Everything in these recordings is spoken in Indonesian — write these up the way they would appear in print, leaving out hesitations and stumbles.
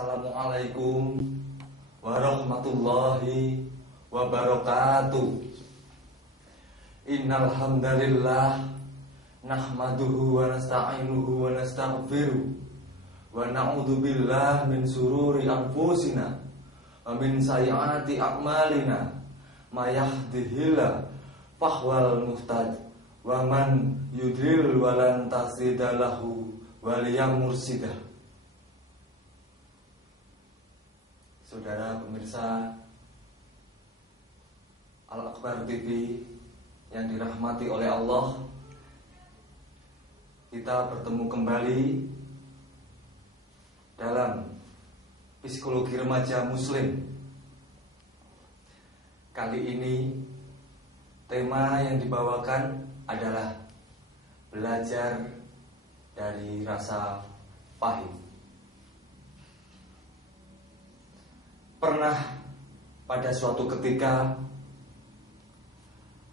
Assalamualaikum warahmatullahi wabarakatuh. Innal hamdalillah nahmaduhu wa nasta'inuhu wa nastaghfiruh wa na'udzu billahi min sururi anfusina wa min sayyiati a'malina may yahdihillahu fahuwal muhtadi wa man yudlil walan tajida lahu waliyan mursyida. Saudara pemirsa Al-Akbar TV yang dirahmati oleh Allah, kita bertemu kembali dalam Psikologi Remaja Muslim. Kali ini tema yang dibawakan adalah belajar dari rasa pahit. Pernah pada suatu ketika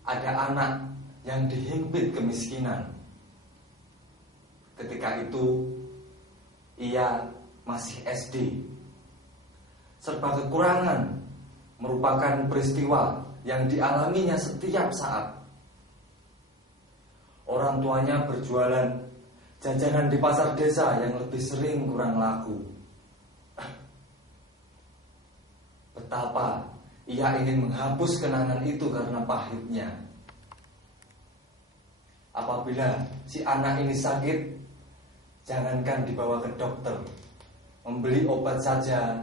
ada anak yang dihimpit kemiskinan. Ketika itu ia masih SD. Serba kekurangan merupakan peristiwa yang dialaminya setiap saat. Orang tuanya berjualan jajanan di pasar desa yang lebih sering kurang laku. Betapa ia ingin menghapus kenangan itu karena pahitnya. Apabila si anak ini sakit, jangankan dibawa ke dokter, membeli obat saja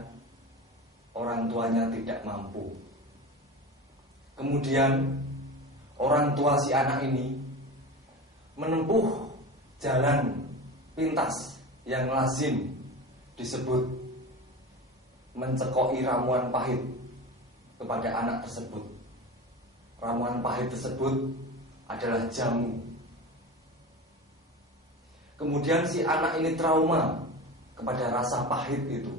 orang tuanya tidak mampu. Kemudian orang tua si anak ini menempuh jalan pintas yang lazim disebut mencekoki ramuan pahit kepada anak tersebut. Ramuan pahit tersebut adalah jamu. Kemudian si anak ini trauma kepada rasa pahit itu.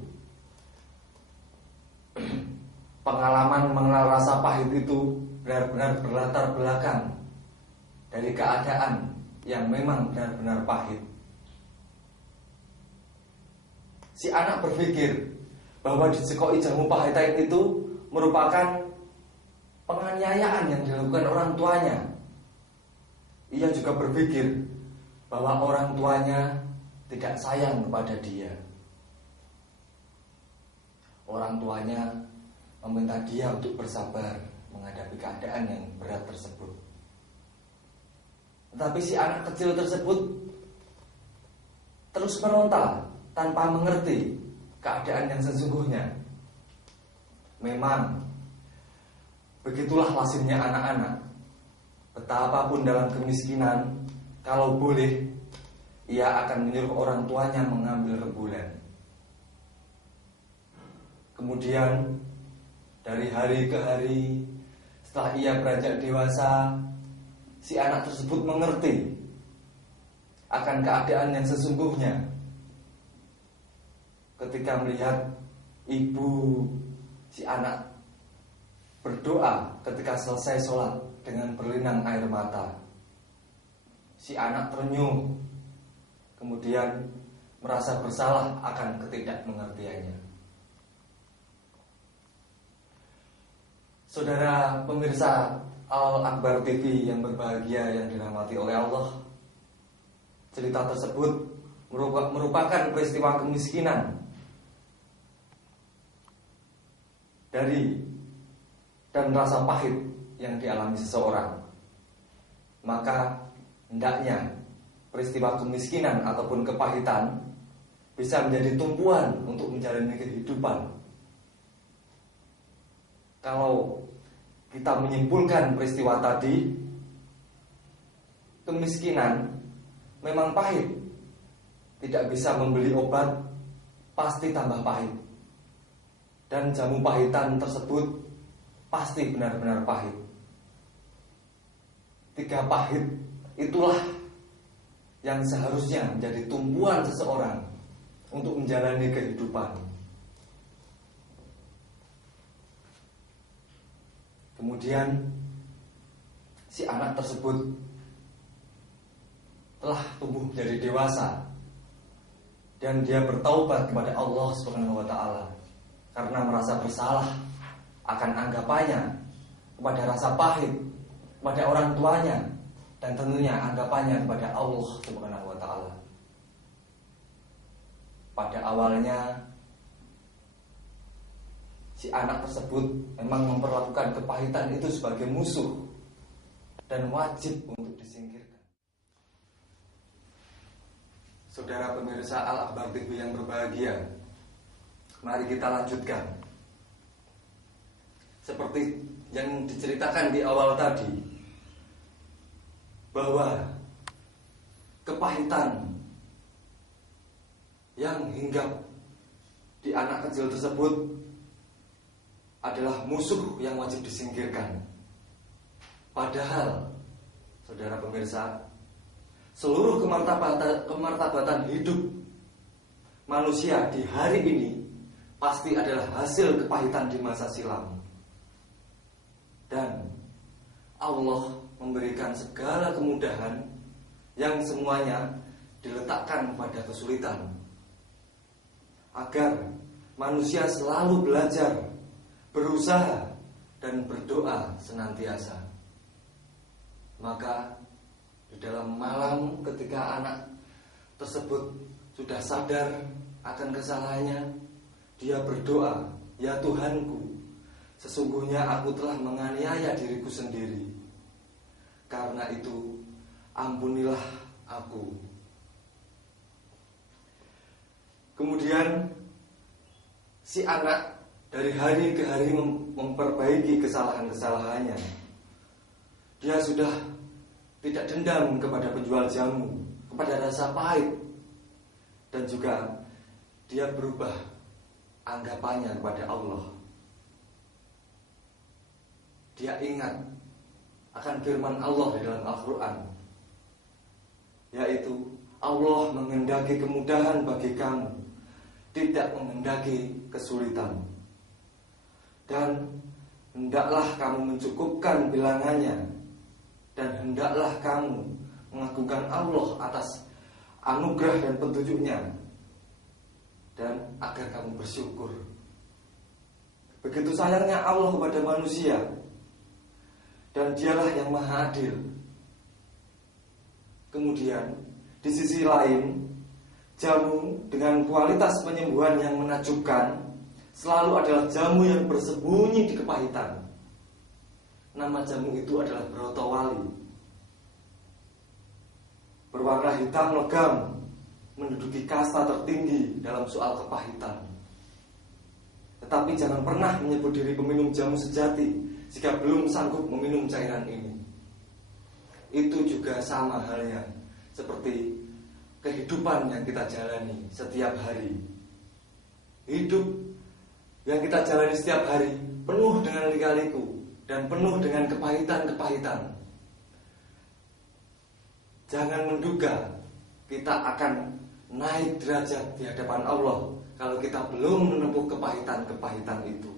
Pengalaman mengenal rasa pahit itu benar-benar berlatar belakang dari keadaan yang memang benar-benar pahit. Si anak berpikir bahwa dicekoki jamu pahitain itu merupakan penganiayaan yang dilakukan orang tuanya. Ia juga berpikir bahwa orang tuanya tidak sayang kepada dia. Orang tuanya meminta dia untuk bersabar menghadapi keadaan yang berat tersebut. Tetapi si anak kecil tersebut terus meronta tanpa mengerti keadaan yang sesungguhnya. Memang begitulah lazimnya anak-anak. Betapapun dalam kemiskinan, kalau boleh ia akan menyuruh orang tuanya mengambil rembulan. Kemudian dari hari ke hari, setelah ia beranjak dewasa, si anak tersebut mengerti akan keadaan yang sesungguhnya. Ketika melihat ibu si anak berdoa ketika selesai sholat dengan berlinang air mata, si anak terenyuh, kemudian merasa bersalah akan ketidakmengertiannya. Saudara pemirsa Al-Akbar TV yang berbahagia yang dirahmati oleh Allah, cerita tersebut merupakan peristiwa kemiskinan dan rasa pahit yang dialami seseorang. Maka hendaknya peristiwa kemiskinan ataupun kepahitan bisa menjadi tumpuan untuk menjalani kehidupan. Kalau kita menyimpulkan peristiwa tadi, kemiskinan memang pahit. Tidak bisa membeli obat, pasti tambah pahit. Dan jamu pahitan tersebut pasti benar-benar pahit. 3 pahit itulah yang seharusnya menjadi tumpuan seseorang untuk menjalani kehidupan. Kemudian si anak tersebut telah tumbuh menjadi dewasa. dan dia bertaubat kepada Allah Subhanahu wa taala karena merasa bersalah akan anggapannya, kepada rasa pahit kepada orang tuanya, dan tentunya anggapannya kepada Allah Subhanahu wa taala. Pada awalnya si anak tersebut memang memperlakukan kepahitan itu sebagai musuh dan wajib untuk disingkirkan. Saudara pemirsa Al-Akhbar TV yang berbahagia, mari kita lanjutkan. Seperti yang diceritakan di awal tadi, bahwa kepahitan yang hinggap di anak kecil tersebut adalah musuh yang wajib disingkirkan. Padahal, saudara pemirsa, seluruh kemartabatan hidup manusia di hari ini pasti adalah hasil kepahitan di masa silam. Dan Allah memberikan segala kemudahan yang semuanya diletakkan pada kesulitan, agar manusia selalu belajar, berusaha, dan berdoa senantiasa. Maka di dalam malam ketika anak tersebut sudah sadar akan kesalahannya, dia berdoa, "Ya Tuhanku, sesungguhnya aku telah menganiaya diriku sendiri. Karena itu, ampunilah aku." Kemudian si anak dari hari ke hari memperbaiki kesalahan-kesalahannya. Dia sudah tidak dendam kepada penjual jamu, kepada rasa pahit, dan juga dia berubah anggapannya kepada Allah. Dia ingat akan firman Allah di dalam Al-Quran, yaitu Allah menghendaki kemudahan bagi kamu, tidak menghendaki kesulitan. Dan hendaklah kamu mencukupkan bilangannya, dan hendaklah kamu mengagungkan Allah atas anugerah dan petunjuknya, dan agar kamu bersyukur. Begitu sayangnya Allah kepada manusia, dan dialah yang maha adil. Kemudian di sisi lain, jamu dengan kualitas penyembuhan yang menakjubkan selalu adalah jamu yang bersembunyi di kepahitan. Nama jamu itu adalah brotowali. Berwarna hitam legam, menduduki kasta tertinggi dalam soal kepahitan. Tetapi jangan pernah menyebut diri peminum jamu sejati jika belum sanggup meminum cairan ini. Itu juga sama halnya seperti kehidupan yang kita jalani setiap hari. Hidup yang kita jalani setiap hari penuh dengan lika-liku dan penuh dengan kepahitan-kepahitan. Jangan menduga kita akan naik derajat di hadapan Allah kalau kita belum menempuh kepahitan-kepahitan itu.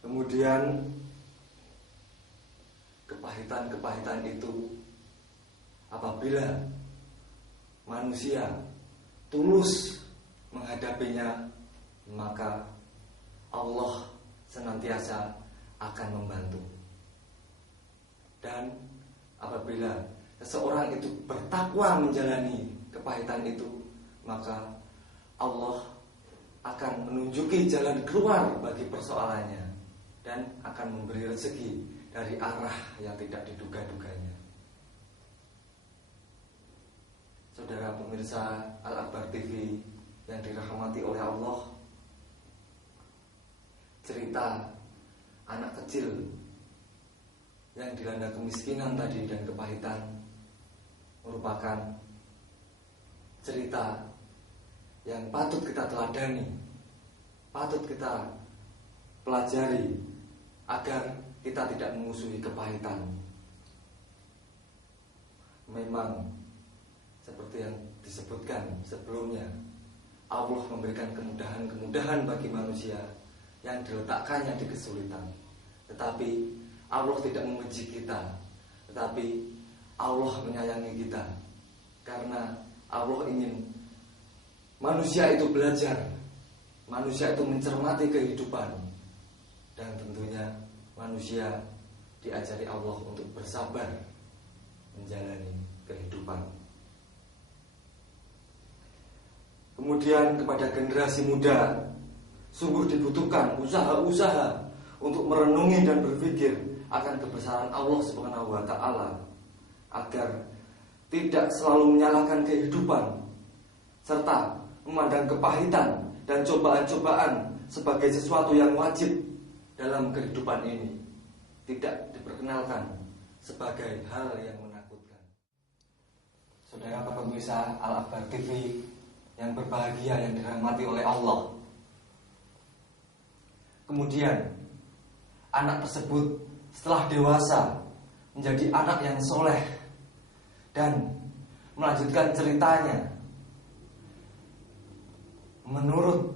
Kemudian kepahitan-kepahitan itu, apabila manusia tulus menghadapinya, maka Allah senantiasa akan membantu. Dan apabila seseorang itu bertakwa menjalani kepahitan itu, maka Allah akan menunjuki jalan keluar bagi persoalannya dan akan memberi rezeki dari arah yang tidak diduga-duganya. Saudara pemirsa Al-Akhbar TV yang dirahmati oleh Allah, cerita anak kecil yang dilanda kemiskinan tadi dan kepahitan merupakan cerita yang patut kita teladani, patut kita pelajari agar kita tidak memusuhi kepahitan. Memang seperti yang disebutkan sebelumnya, Allah memberikan kemudahan-kemudahan bagi manusia yang diletakkannya di kesulitan. Tetapi Allah tidak membenci kita, tetapi Allah menyayangi kita. Karena Allah ingin manusia itu belajar, manusia itu mencermati kehidupan, dan tentunya manusia diajari Allah untuk bersabar menjalani kehidupan. Kemudian kepada generasi muda, sungguh dibutuhkan usaha-usaha untuk merenungi dan berpikir akan kebesaran Allah Subhanahu wa Ta'ala, agar tidak selalu menyalahkan kehidupan serta memandang kepahitan dan cobaan-cobaan sebagai sesuatu yang wajib dalam kehidupan ini, tidak diperkenalkan sebagai hal yang menakutkan. Saudara pemirsa Al-Akbar TV yang berbahagia, yang dirahmati oleh Allah. Kemudian anak tersebut setelah dewasa menjadi anak yang soleh dan melanjutkan ceritanya. Menurut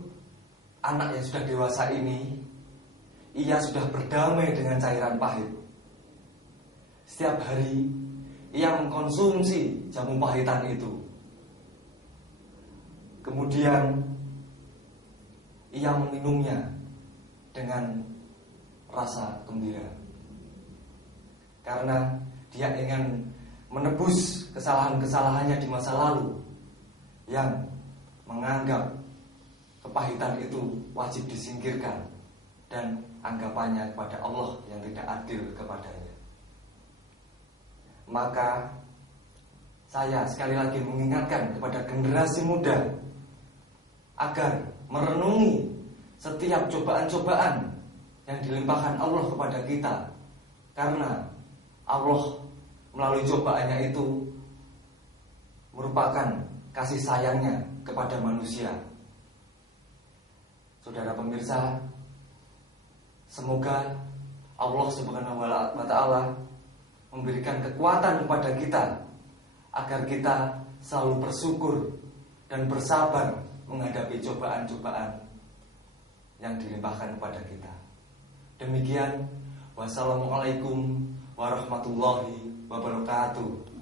anak yang sudah dewasa ini, ia sudah berdamai dengan cairan pahit. Setiap hari ia mengkonsumsi jamu pahitan itu. Kemudian ia meminumnya dengan rasa gembira, karena dia ingin menebus kesalahan-kesalahannya di masa lalu yang menganggap kepahitan itu wajib disingkirkan dan anggapannya kepada Allah yang tidak adil kepadanya. Maka saya sekali lagi mengingatkan kepada generasi muda agar merenungi setiap cobaan-cobaan yang dilimpahkan Allah kepada kita, karena Allah melalui cobaannya itu merupakan kasih sayangnya kepada manusia. Saudara pemirsa, semoga Allah Subhanahu wa Ta'ala memberikan kekuatan kepada kita agar kita selalu bersyukur dan bersabar menghadapi cobaan-cobaan yang dilimpahkan kepada kita. Demikian, wassalamualaikum warahmatullahi wabarakatuh.